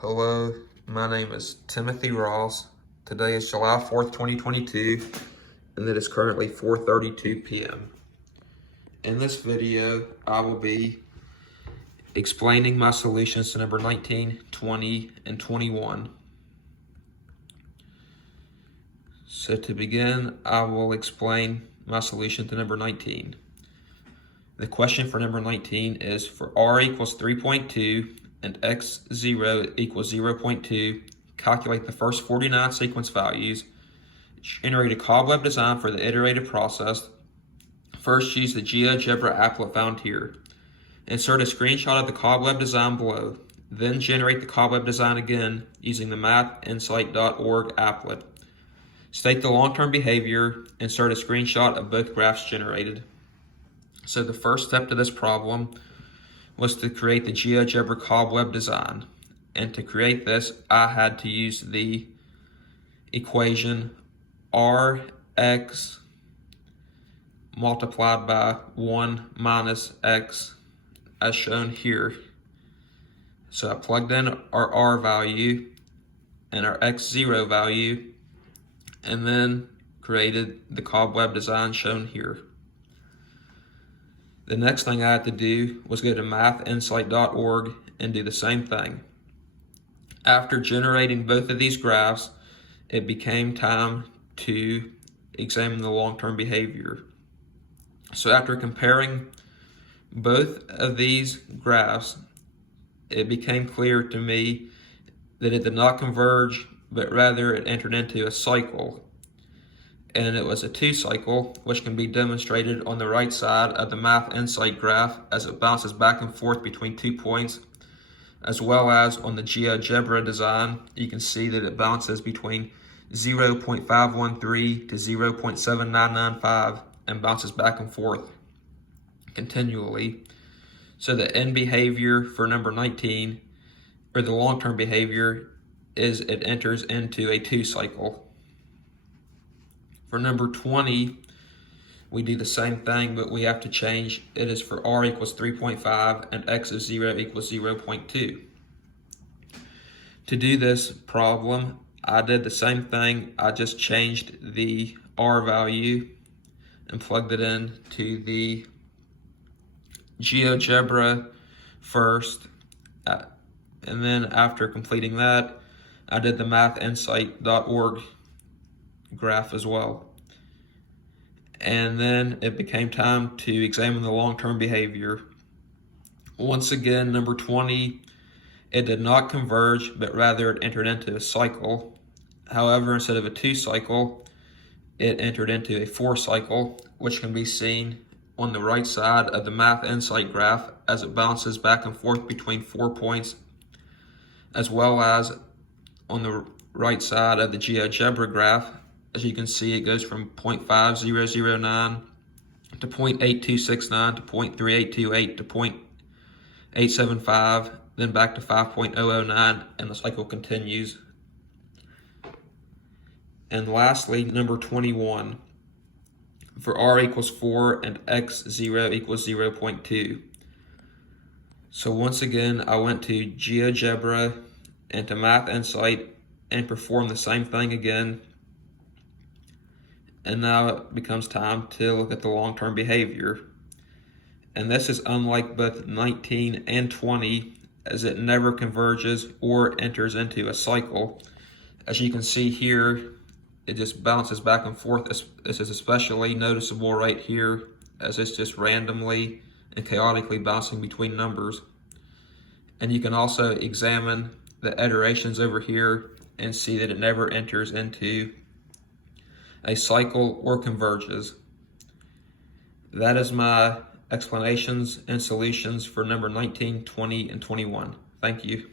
Hello, my name is Timothy Ross. Today is July 4th, 2022, and it is currently 4:32 p.m. In this video, I will be explaining my solutions to number 19, 20, and 21. So to begin, I will explain my solution to number 19. The question for number 19 is for r equals 3.2 and x0 equals 0.2, calculate the first 49 sequence values, generate a cobweb design for the iterative process. First, use the GeoGebra applet found here. Insert a screenshot of the cobweb design below. Then generate the cobweb design again using the mathinsight.org applet. State the long-term behavior. Insert a screenshot of both graphs generated. So the first step to this problem was to create the GeoGebra cobweb design. And to create this, I had to use the equation Rx multiplied by 1 minus x as shown here. So I plugged in our R value and our X0 value and then created the cobweb design shown here. The next thing I had to do was go to mathinsight.org and do the same thing. After generating both of these graphs, it became time to examine the long-term behavior. So after comparing both of these graphs, it became clear to me that it did not converge, but rather it entered into a cycle. And it was a two-cycle, which can be demonstrated on the right side of the Math Insight graph as it bounces back and forth between 2 points, as well as on the GeoGebra design, you can see that it bounces between 0.513 to 0.7995 and bounces back and forth continually. So the end behavior for number 19, or the long-term behavior, is it enters into a two-cycle. For number 20, we do the same thing, but we have to change. It is for r equals 3.5 and x of 0 equals 0.2. To do this problem, I did the same thing. I just changed the r value and plugged it in to the GeoGebra first. And then after completing that, I did the mathinsight.org graph as well. And then it became time to examine the long-term behavior. Once again, number 20, it did not converge, but rather it entered into a cycle. However, instead of a two-cycle, it entered into a four-cycle, which can be seen on the right side of the Math Insight graph as it bounces back and forth between 4 points, as well as on the right side of the GeoGebra graph. As you can see, it goes from 0.5009 to 0.8269 to 0.3828 to 0.875, then back to 5.009, and the cycle continues. And lastly, number 21, for r equals 4 and x0 equals 0.2. So once again, I went to GeoGebra and to Math Insight and performed the same thing again. And now it becomes time to look at the long-term behavior. And this is unlike both 19 and 20, as it never converges or enters into a cycle. As you can see here, it just bounces back and forth. This is especially noticeable right here, as it's just randomly and chaotically bouncing between numbers. And you can also examine the iterations over here and see that it never enters into a cycle or converges. That is my explanations and solutions for number 19, 20, and 21. Thank you.